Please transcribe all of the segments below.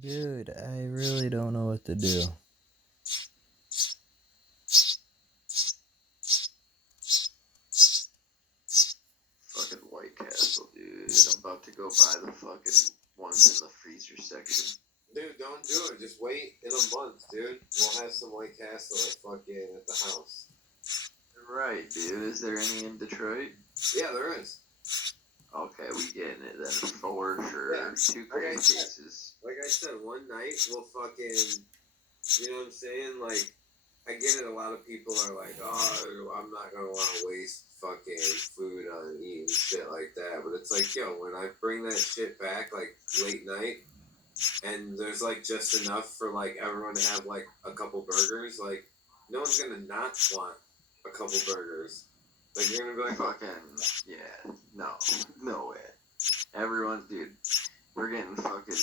Dude, I really don't know what to do. Fucking White Castle, dude. I'm about to go buy the fucking ones in the freezer section. Dude, don't do it. Just wait in a month, dude. We'll have some White Castle at the house. Right, dude. Is there any in Detroit? Yeah, there is. Okay, we getting it then for sure. Yeah. 2 crate cases. Like I said, one night we'll fucking, you know what I'm saying? Like, I get it. A lot of people are like, oh, I'm not gonna want to waste fucking food on eating shit like that. But it's like, yo, when I bring that shit back like late night, and there's like just enough for like everyone to have like a couple burgers, like no one's gonna not want a couple burgers. Like you're gonna be like, fucking yeah, no way. Everyone, dude, we're getting fucking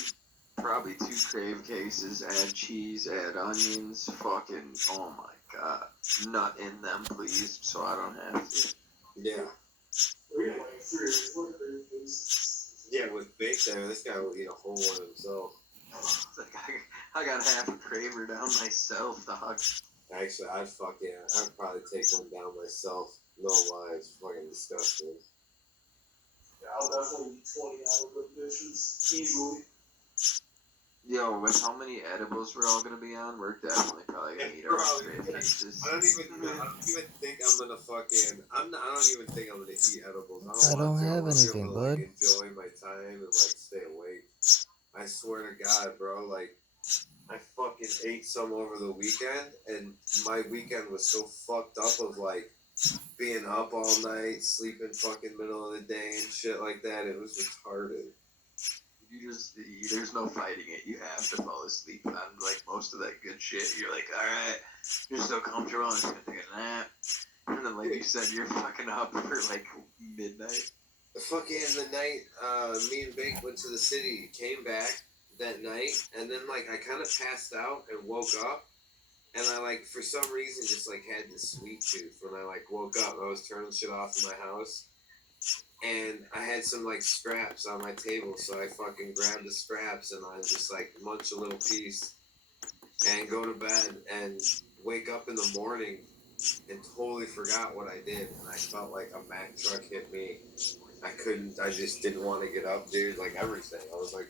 probably 2 crave cases. Add cheese, add onions. Fucking oh my god, nut in them, please, so I don't have to. yeah. We got like 3 or 4 crave cases. Yeah, with bake there, this guy will eat a whole one himself. It's like I got half a craver down myself, dog. Actually, I'd probably take one down myself. No lie, it's fucking disgusting. Yeah, I'll definitely eat 20 out of the dishes easily. Yo, with how many edibles we're all gonna be on, we're definitely probably gonna eat our crave cases. I don't even think I'm gonna fucking. I don't even think I'm gonna eat edibles. I don't have anything, to, bud. Like, enjoy my time and like stay awake. I swear to God, bro. Like, I fucking ate some over the weekend, and my weekend was so fucked up of like being up all night, sleeping fucking middle of the day and shit like that. It was retarded. There's no fighting it. You have to fall asleep on like most of that good shit. You're like, all right, you're so comfortable. I'm just gonna take a nap. And then, like you said, you're fucking up for like midnight. Fucking the night, me and Bake went to the city, came back that night, and then like I kind of passed out and woke up, and I like for some reason just like had this sweet tooth when I like woke up. I was turning shit off in my house, and I had some like scraps on my table, so I fucking grabbed the scraps and I just like munch a little piece, and go to bed and wake up in the morning and totally forgot what I did, and I felt like a Mack truck hit me. I just didn't want to get up, dude. Like everything. I was like